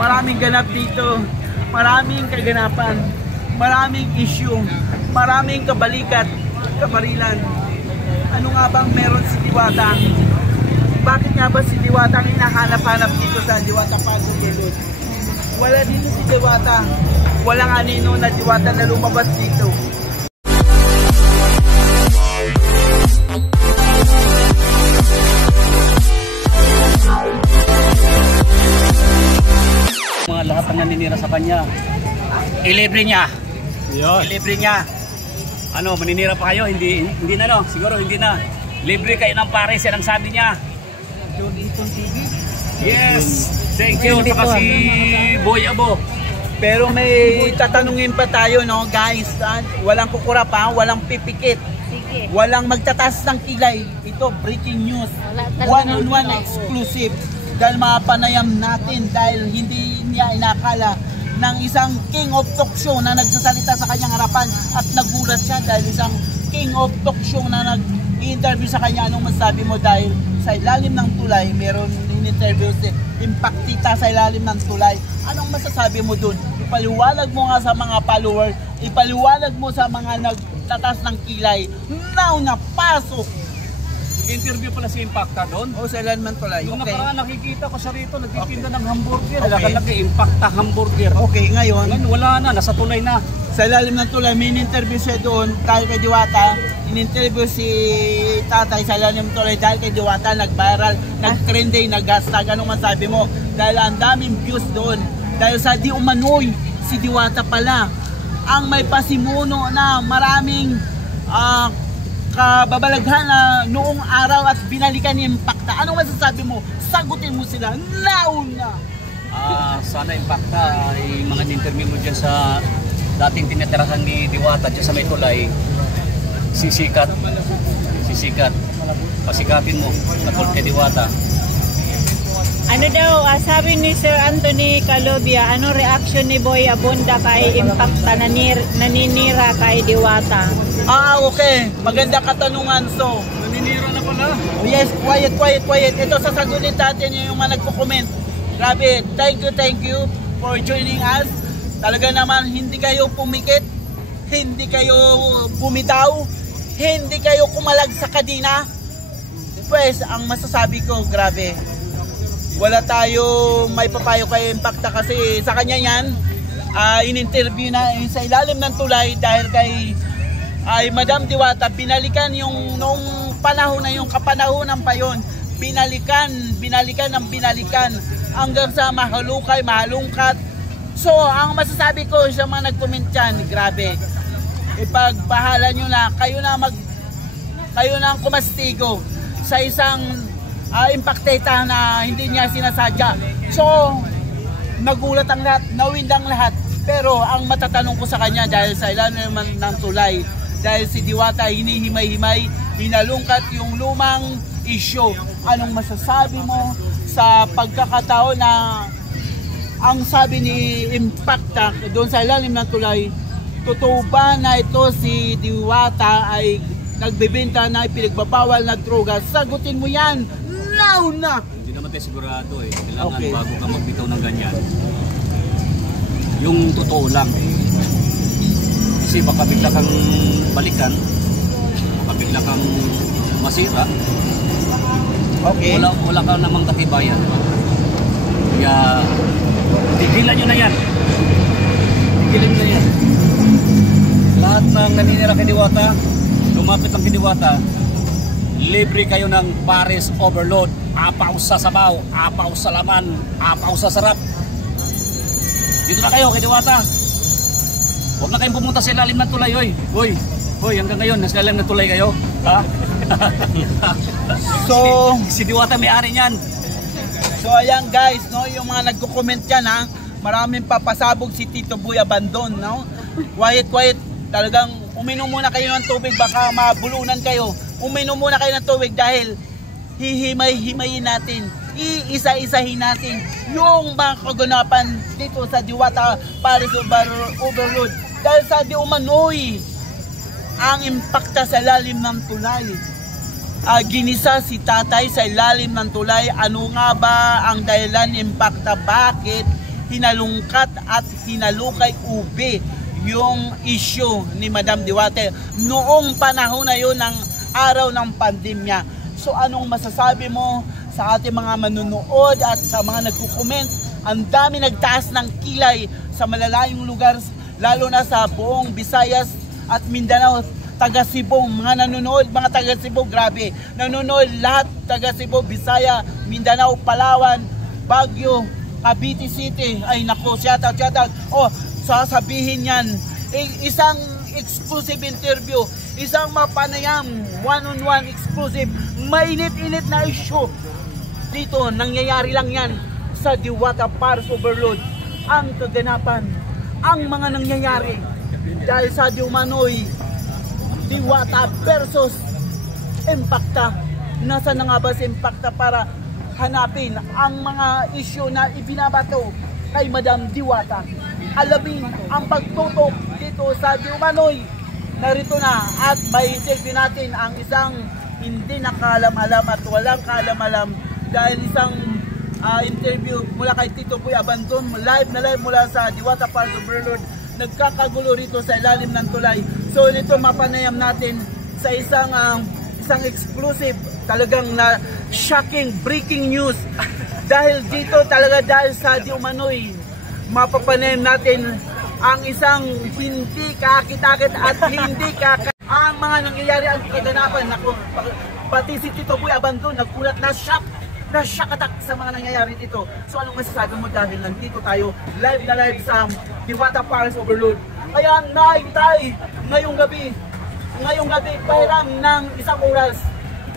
Maraming ganap dito, maraming kaganapan, maraming issue, maraming kabalikat, kabarilan. Ano nga bang meron si Diwata? Bakit nga ba si Diwata ang hinahanap-hanap dito sa Diwata Paso Quezon? Wala dito si Diwata, walang anino na Diwata na lumabas dito. Mga lahat ang naninira sa kanya, ilibre niya. Ilibre niya. Ano, maninira pa kayo? Hindi na, no? Siguro hindi na. Libre kayo ng pares, yan ang sabi niya. Yes, thank you. Saka si Boy Abo. Pero may tatanungin pa tayo, no, guys. Walang kukura pa, walang pipikit. Sige. Walang magtatas ng kilay. Ito, breaking news. One-on-one exclusive. Dahil mapanayam natin dahil hindi niya inakala ng isang king of talk show na nagsasalita sa kanyang harapan at nagulat siya dahil isang king of talk show na nag-interview sa kanya. Anong masabi mo dahil sa ilalim ng tulay meron in-interview si Impactita sa ilalim ng tulay? Anong masasabi mo dun? Ipaliwanag mo nga sa mga followers, ipaliwanag mo sa mga nagtatas ng kilay. Now na pasok! Interview pala si Impacta doon. O sa ilalim ng tulay. Yung Okay. nakaraan nakikita ko siya rito, nagtitinda ng hamburger. Okay. Nakalagay Impacta hamburger. Okay, ngayon, Wala na, nasa tulay na. sa ilalim ng tulay, may in-interview siya doon dahil kay Diwata. In-interview si tatay sa ilalim ng tulay dahil kay Diwata, nag-viral, nag-trending, nag-hashtag. Anong masabi mo? Dahil ang daming views doon. Dahil sa di umanoy, si Diwata pala ang may pasimuno na maraming kababalaghan na noong araw at binalikan ni Impacta. Anong masasabi mo? Sagutin mo sila. Nauna! Sana Impacta, mga interview mo dyan sa dating tinitirahan ni Diwata dyan sa may tulay. Sisikat. Pasikatin mo na kay Diwata. Ano daw, sabi ni Sir Anthony Calobia, ano reaction ni Boy Abunda kay Impacta naninira kay Diwata? Okay. Maganda katanungan. So, Naninira na pala. yes, quiet. Ito sasagutin natin yung mga nagko-comment. Grabe, thank you for joining us. Talaga naman, hindi kayo pumikit, hindi kayo bumitaw, hindi kayo kumalag sa kadina. Pues, ang masasabi ko, grabe, wala tayo may papayo kay Impacta kasi sa kanya yan, in-interview na sa ilalim ng tulay dahil kay Madam Diwata, binalikan yung noong panahon na yung kapanahonan pa yun, binalikan hanggang sa mahalungkat. So, ang masasabi ko sa mga nag-comment dyan, grabe, ipagbahala nyo na, kayo na ang kumastigo sa isang Impactita na hindi niya sinasadya. So, nagulat ang lahat, nawindang lahat. Pero ang matatanong ko sa kanya dahil sa ilalim ng tulay, dahil si Diwata hinihimay-himay, hinalungkat yung lumang issue. Anong masasabi mo sa pagkakataon na ang sabi ni Impacta doon sa ilalim ng tulay, totoo ba na ito si Diwata ay nagbebenta na pinagbabawal na droga? Sagutin mo yan! Now na! Hindi naman tayo sigurado eh. Kailangan Okay. bago ka magbitaw ng ganyan, yung totoo lang. Kasi baka bigla kang balikan, baka bigla kang masira. Okay. Wala ka namang katibayan. Kaya tigilan nyo na yan. Lahat ng naninira kay Diwata, lumapit lang kay Diwata, libre kayo ng pares overload. Apaw sa sabaw, apaw sa laman, apaw sa sarap. Dito na kayo kay Diwata. Huwag na kayong pumunta sa ilalim ng tulay. Hoy, hanggang ngayon nasa ilalim ng tulay kayo, ha? So, si Diwata may-ari niyan. So ayan guys, no, yung mga nagko-comment diyan, ha, maraming papasabog si Tito Boy Abandon, no? Quiet, talagang uminom muna kayo ng tubig, baka mabulunan kayo. Uminom muna kayo ng tubig dahil hihimay-himayin natin, iisa-isahin natin yung mga kaganapan dito sa Diwata Pares Overload. Dahil sa di umanoy ang Impacta sa lalim ng tulay. ginisa si tatay sa ilalim ng tulay. Ano nga ba ang dahilan, Impacta? Bakit hinalungkat at hinalukay ube yung issue ni Madam Diwata noong panahon na yun ng araw ng pandemya? So anong masasabi mo sa ating mga manunood at sa mga nagko-comment? Ang dami nagtaas ng kilay sa malalayong lugar, lalo na sa buong Visayas at Mindanao. Taga Cebu, mga nanonood, mga taga Cebu, grabe. Nanonood lahat, taga Cebu, Visaya, Mindanao, Palawan, Baguio, Cavite City. Ay nako, shoutout. Oh, sasabihin yan. Isang exclusive interview, isang mapanayam, one-on-one exclusive, mainit-init na issue. Dito, nangyayari lang yan sa Diwata Paris Overload. Ang kaganapan, ang mga nangyayari dahil sa Diumanoy Diwata versus Impacta. Nasa na nga ba si Impacta para hanapin ang mga issue na ibinabato kay Madam Diwata? Alamin ang pagtutok dito sa Diumanoy. Narito na at may take natin ang isang hindi nakaalam-alam at walang kaalam-alam dahil isang interview mula kay Tito Boy Abandon, live mula sa Diwata Paris Overload. Nagkakagulo rito sa ilalim ng tulay. So nito mapanayam natin sa isang exclusive, talagang na shocking breaking news. Dahil dito talaga, dahil sa Diumanoy, mapapanayam natin ang isang hindi kakit-akit at hindi ang mga nangyayari, ang kaganapan. Naku, pati si Tito Boy Abandon nagkulat na shock attack sa mga nangyayari dito. So anong masasabi mo dahil nandito tayo live na live sa Diwata Paris Overload? Kaya naintay ngayong gabi pahiram ng isang oras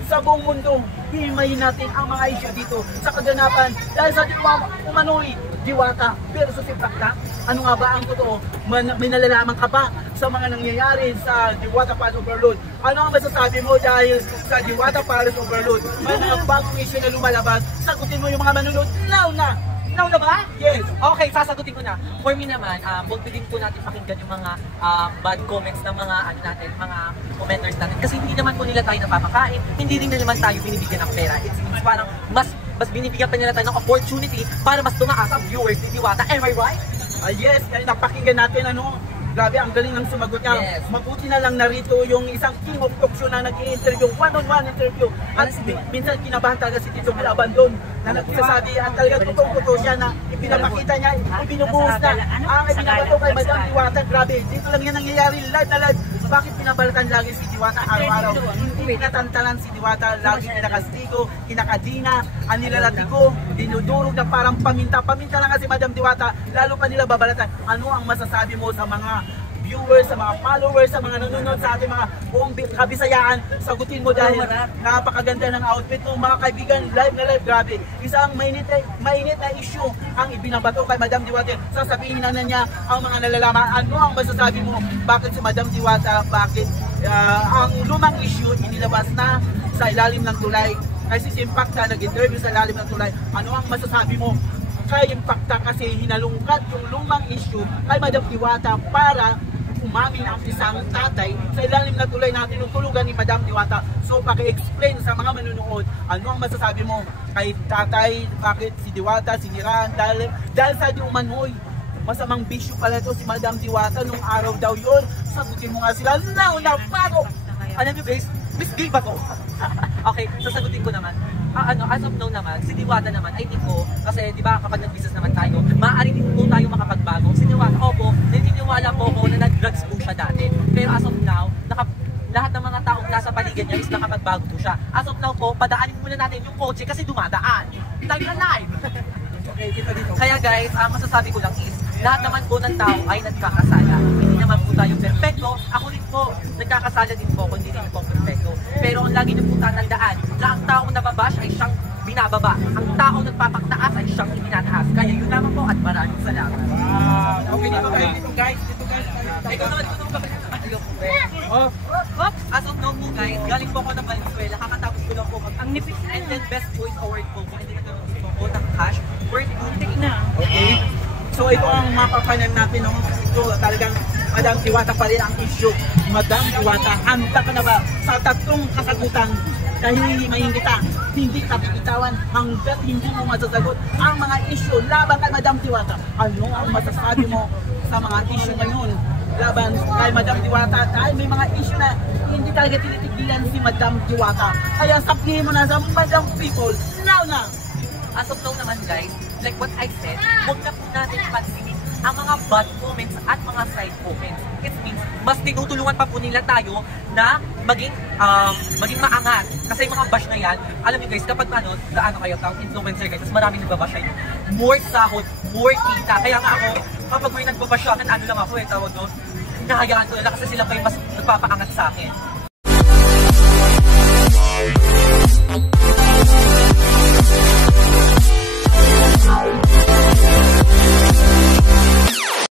sa buong mundo, himayin natin ang mga issue dito sa kaganapan dahil sa Diumanoy Diwata versus Impacta. Ano nga ba ang totoo? May nalalaman ka ba sa mga nangyayari sa Diwata Paris Overload? Ano ang masasabi mo dahil sa Diwata Paris Overload? May mga bagong issue na lumalabas. Sagutin mo yung mga manunod now na! Now na ba? Yes. Okay, sasagutin ko na. For me naman, huwag din po natin pakinggan yung mga bad comments ng mga mga commenters natin. Kasi hindi naman po nila tayo napapakain, hindi rin naman tayo binibigyan ng pera. It's parang mas binibigyan pa nila tayo ng opportunity para mas tumaas ang viewers ni Diwata. Am I right? Yes, napakinggan natin grabe, ang galing ng sumagot niya. Yes. Mabuti na lang narito yung isang king of talk show na nag-i-interview, one-on-one interview. At minsan kinabahan talaga si Tito Boy Abandon na nagsasabi at talaga totoo siya na ipinapakita niya, ibinubuhos na ang ibinabato kay Madam Diwata. Grabe, dito lang yan nangyayari, live na live. Bakit pinabalatan lagi si Diwata araw-araw? Hindi pinatantalan si Diwata, lagi kinakastigo, kinakadina, ang nilalatiko, dinudurog na parang paminta lang kasi Madam Diwata, lalo pa nila babalatan. Ano ang masasabi mo sa mga viewers, sa mga followers, sa mga nanonood sa ating mga buong kabisayaan? Sagutin mo dahil napakaganda ng outfit mo mga kaibigan, live na live, grabe. Isang mainit na issue ang ibinabato kay Madam Diwata. Sasabihin na niya ang mga nalalaman. Ano ang masasabi mo? Bakit si Madam Diwata, bakit ang lumang issue inilabas na sa ilalim ng tulay? Kasi si Impacta nag-interview sa ilalim ng tulay. Ano ang masasabi mo kay Impacta kasi hinalungkat yung lumang issue kay Madam Diwata para umamin ang isang tatay sa ilalim na tulay na tinutulugan ni Madam Diwata. So paki-explain sa mga manunood, ano ang masasabi mo kay tatay, bakit si Diwata siniraan dahil sa Diumanoy? Masamang bisyo pala ito si Madam Diwata nung araw daw yun. Sagutin mo nga sila now na bago. Alam nyo guys, Miss Gay ba ko? Okay, sasagutin ko naman. As of now naman, si Diwata naman, I think ko, kasi di ba kapag nag-business naman tayo, maaari din po tayo makapagbago. Si Diwata, opo, naniniwala po ko na nag-drugs po siya dati. Pero as of now, lahat ng mga taong nasa paligid niya is nakapagbago po siya. As of now po, padaanin muna natin yung kotse kasi dumadaan. Live na live! Kaya guys, masasabi ko lang is, lahat naman po ng tao ay nagkakasala. Hindi naman po tayo perfecto. Ako rin po, nagkakasala din po kung hindi rin po perfecto. Pero ang lagi niyo po tatandaan, na ang taong nababash ay siyang binababa. Ang taong nagpapaktaas ay siyang itinataas. Kaya yun naman po at maraming salamat. Okay, dito guys. Ikaw naman as of now po guys, galing po ako ng Valenzuela. Kakatapos ko lang po ang nipis and then best choice award po. Kung hindi nagkaroon po ng cash, worth it na. Okay. So ito ang mapapanan natin, no? Ito talagang Madam Diwata pa rin ang issue. Madam Diwata, handa ka na ba sa tatlong kasagutan dahil hihimayin kita, hindi ka bibitawan hanggat hindi mo masasagot ang mga issue laban kay Madam Diwata. Ano ang masasabi mo sa mga issue ngayon laban kay Madam Diwata? Dahil may mga issue na hindi talaga tinitigilan si Madam Diwata. Kaya sabihin mo na sa Madam people, now na! As of now naman guys, like what I said, huwag na po natin pansinin ang mga bad comments at mga side comments. It means, mas tinutulungan pa po nila tayo na maging maangat. Kasi yung mga bash na yan, alam niyo guys, kapag ano kayo, influencer guys, mas maraming nagbabash kayo. More sahod, more kita. Kaya nga ako, kapag may nagbabash sa akin, ano lang ako tawag doon, hinahayaan ko nila kasi sila pa yung mas nagpapaangat sa akin.